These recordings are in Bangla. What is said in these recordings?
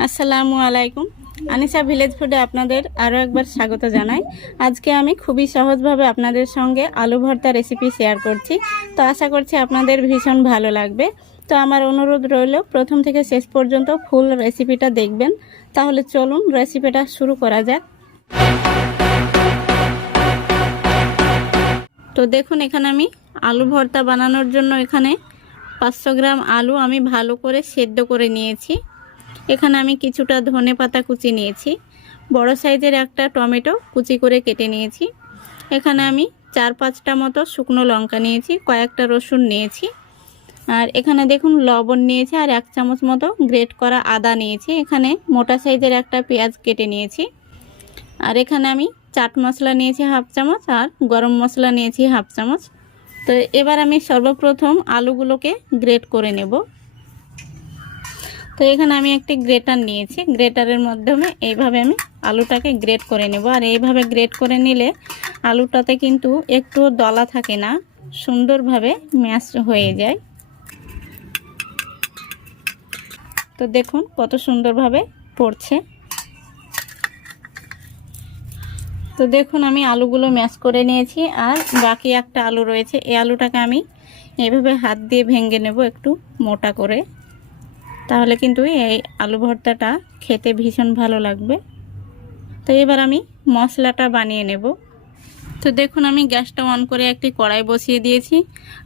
আসসালামু আলাইকুম। আনিশা ভিলেজ ফুডে আপনাদের আরও একবার স্বাগত জানাই। আজকে আমি খুবই সহজভাবে আপনাদের সঙ্গে আলু ভর্তা রেসিপি শেয়ার করছি। তো আশা করছি আপনাদের ভীষণ ভালো লাগবে। তো আমার অনুরোধ রইল প্রথম থেকে শেষ পর্যন্ত ফুল রেসিপিটা দেখবেন। তাহলে চলুন রেসিপিটা শুরু করা যাক। তো দেখুন, এখানে আমি আলু ভর্তা বানানোর জন্য এখানে 500 গ্রাম আলু আমি ভালো করে সেদ্ধ করে নিয়েছি। এখানে আমি কিছুটা ধনেপাতা কুচি নিয়েছি, বড় সাইজের একটা টমেটো কুচি করে কেটে নিয়েছি। এখানে আমি 4-5টা মতো শুকনো লঙ্কা নিয়েছি, কয়েকটা রসুন নিয়েছি, আর এখানে দেখুন লবণ নিয়েছি, আর 1 চামচ মতো গ্রেট করা আদা নিয়েছি। এখানে মোটা সাইজের একটা পেঁয়াজ কেটে নিয়েছি, আর এখানে আমি চাট মশলা নিয়েছি 1/2 চামচ, আর গরম মশলা নিয়েছি 1/2 চামচ। তো এবার আমি সর্বপ্রথম আলুগুলোকে গ্রেট করে নেব। তো এখানে আমি একটি গ্রেটার নিয়েছি, গ্রেটারের মাধ্যমে এইভাবে আমি আলুটাকে গ্রেট করে নেব। আর এইভাবে গ্রেট করে নিলে আলুটাতে কিন্তু একটু দলা থাকে না, সুন্দরভাবে ম্যাশ হয়ে যায়। তো দেখুন কত সুন্দরভাবে পড়ছে। তো দেখুন আমি আলুগুলো ম্যাশ করে নিয়েছি, আর বাকি একটা আলু রয়েছে, এই আলুটাকে আমি এইভাবে হাত দিয়ে ভেঙে নেব একটু মোটা করে, তাহলে কিন্তু এই আলু ভর্তাটা খেতে ভীষণ ভালো লাগবে। তো এবার আমি মশলাটা বানিয়ে নেব। তো দেখুন আমি গ্যাসটা অন করে একটি কড়াই বসিয়ে দিয়েছি,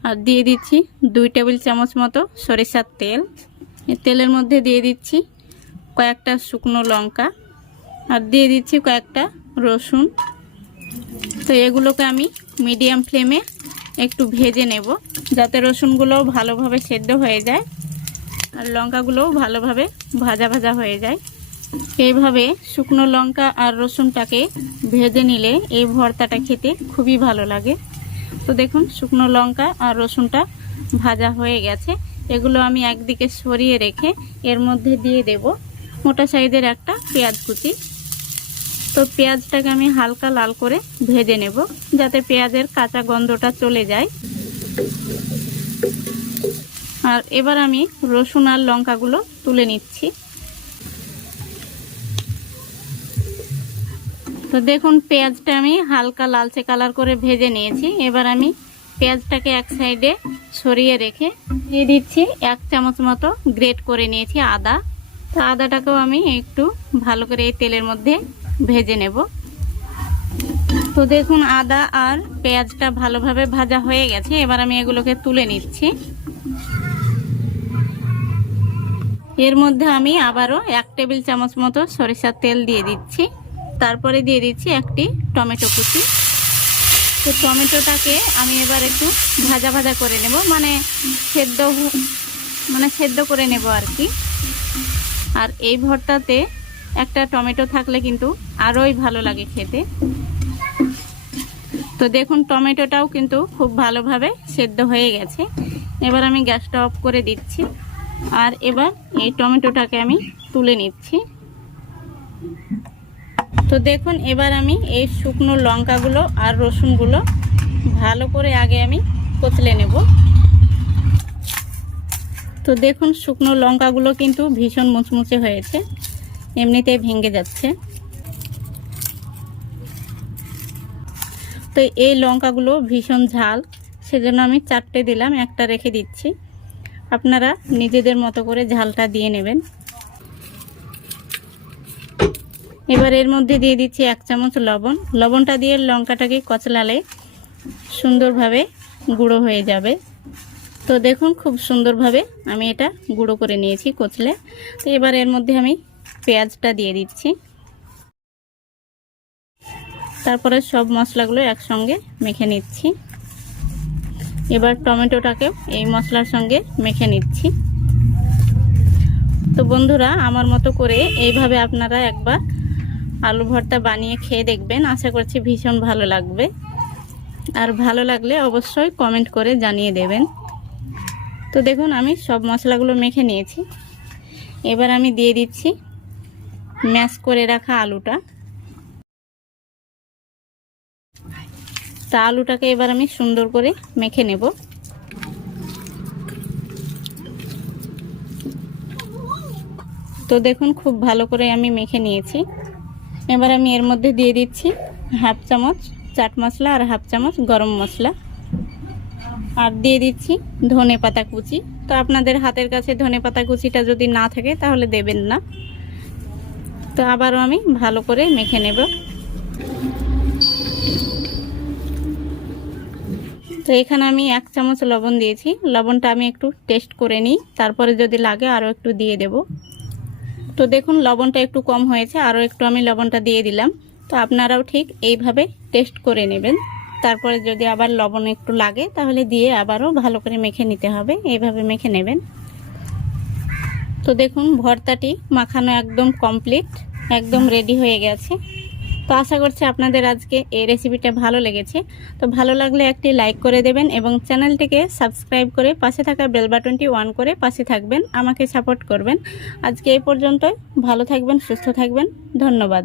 আর দিয়ে দিচ্ছি 2 টেবিল চামচ মতো সরিষার তেল। এই তেলের মধ্যে দিয়ে দিচ্ছি কয়েকটা শুকনো লঙ্কা, আর দিয়ে দিচ্ছি কয়েকটা রসুন। তো এগুলোকে আমি মিডিয়াম ফ্লেমে একটু ভেজে নেব, যাতে রসুনগুলোও ভালোভাবে সেদ্ধ হয়ে যায় আর লঙ্কাগুলোও ভালোভাবে ভাজা ভাজা হয়ে যায়। এইভাবে শুকনো লঙ্কা আর রসুনটাকে ভেজে নিলে এই ভর্তাটা খেতে খুবই ভালো লাগে। তো দেখুন শুকনো লঙ্কা আর রসুনটা ভাজা হয়ে গেছে, এগুলো আমি একদিকে সরিয়ে রেখে এর মধ্যে দিয়ে দেব মোটা সাইজের একটা পেঁয়াজ কুচি। তো পেঁয়াজটাকে আমি হালকা লাল করে ভেজে নেব, যাতে পেঁয়াজের কাঁচা গন্ধটা চলে যায়। আর এবার আমি রসুন আর লঙ্কাগুলো তুলে নিচ্ছি। তো দেখুন পেঁয়াজটা আমি হালকা লালচে কালার করে ভেজে নিয়েছি। এবার আমি পেঁয়াজটাকে এক সাইডে সরিয়ে রেখে দিয়ে দিচ্ছি 1 চামচ মতো গ্রেট করে নিয়েছি আদা। তো আদাটাকেও আমি একটু ভালো করে এই তেলের মধ্যে ভেজে নেব। তো দেখুন আদা আর পেঁয়াজটা ভালোভাবে ভাজা হয়ে গেছে, এবার আমি এগুলোকে তুলে নিচ্ছি। এর মধ্যে আমি আবারও 1 টেবিল চামচ মতো সরিষার তেল দিয়ে দিচ্ছি, তারপরে দিয়ে দিচ্ছি একটি টমেটো কুচি। তো টমেটোটাকে আমি এবার একটু ভাজা ভাজা করে নেব, মানে সেদ্ধ করে নেব আর কি। আর এই ভর্তাতে একটা টমেটো থাকলে কিন্তু আরোই ভালো লাগে খেতে। তো দেখুন টমেটোটাও কিন্তু খুব ভালোভাবে সেদ্ধ হয়ে গেছে। এবার আমি গ্যাসটা অফ করে দিচ্ছি, আর এবার এই টমেটোটাকে আমি তুলে নিচ্ছি। তো দেখুন এবার আমি এই শুকনো লঙ্কাগুলো আর রসুনগুলো ভালো করে আগে আমি কচলে নেব। তো দেখুন শুকনো লঙ্কাগুলো কিন্তু ভীষণ মুচমুচে হয়েছে, এমনিতেই ভেঙে যাচ্ছে। তো এই লঙ্কাগুলো ভীষণ ঝাল, সেজন্য আমি 4টে দিলাম, একটা রেখে দিচ্ছি। আপনারা নিজেদের মতো করে ঝালটা দিয়ে নেবেন। এবার এর মধ্যে দিয়ে দিচ্ছি 1 চামচ লবণ। লবণটা দিয়ে লঙ্কাটাকে কচলালে সুন্দরভাবে গুঁড়ো হয়ে যাবে। তো দেখুন খুব সুন্দরভাবে আমি এটা গুঁড়ো করে নিয়েছি কচলে। তো এবার এর মধ্যে আমি পেঁয়াজটা দিয়ে দিচ্ছি, তারপরে সব মশলাগুলো একসঙ্গে মেখে নিচ্ছি। এবার টমেটোটাকেও এই মশলার সঙ্গে মেখে নিচ্ছি। তো বন্ধুরা আমার মতো করে এইভাবে আপনারা একবার আলু ভর্তা বানিয়ে খেয়ে দেখবেন, আশা করছি ভীষণ ভালো লাগবে। আর ভালো লাগলে অবশ্যই কমেন্ট করে জানিয়ে দেবেন। তো দেখুন আমি সব মশলাগুলো মেখে নিয়েছি, এবার আমি দিয়ে দিচ্ছি ম্যাশ করে রাখা আলুটা। তা আলুটাকে এবার আমি সুন্দর করে মেখে নেব। তো দেখুন খুব ভালো করে আমি মেখে নিয়েছি। এবার আমি এর মধ্যে দিয়ে দিচ্ছি হাফ চামচ চাট মশলা আর হাফ চামচ গরম মশলা, আর দিয়ে দিচ্ছি ধনে পাতা কুচি। তো আপনাদের হাতের কাছে ধনে পাতা কুচিটা যদি না থাকে তাহলে দেবেন না। তো আবারও আমি ভালো করে মেখে নেব। তো এখানে আমি 1 চামচ লবণ দিয়েছি। লবণটা আমি একটু টেস্ট করে নিই, তারপরে যদি লাগে আরও একটু দিয়ে দেব। তো দেখুন লবণটা একটু কম হয়েছে, আরও একটু আমি লবণটা দিয়ে দিলাম। তো আপনারাও ঠিক এইভাবে টেস্ট করে নেবেন। তারপরে যদি আবার লবণ একটু লাগে তাহলে দিয়ে আবারও ভালো করে মেখে নিতে হবে। এইভাবে মেখে নেবেন। তো দেখুন ভর্তাটি মাখানো একদম কমপ্লিট, একদম রেডি হয়ে গেছে। তো আশা করছি আপনাদের আজকে এই রেসিপিটা ভালো লেগেছে। তো ভালো লাগলে একটি লাইক করে দেবেন এবং চ্যানেলটিকে সাবস্ক্রাইব করে পাশে থাকা বেল বাটনটি অন করে পাশে থাকবেন, আমাকে সাপোর্ট করবেন। আজকে এই পর্যন্তই। ভালো থাকবেন, সুস্থ থাকবেন। ধন্যবাদ।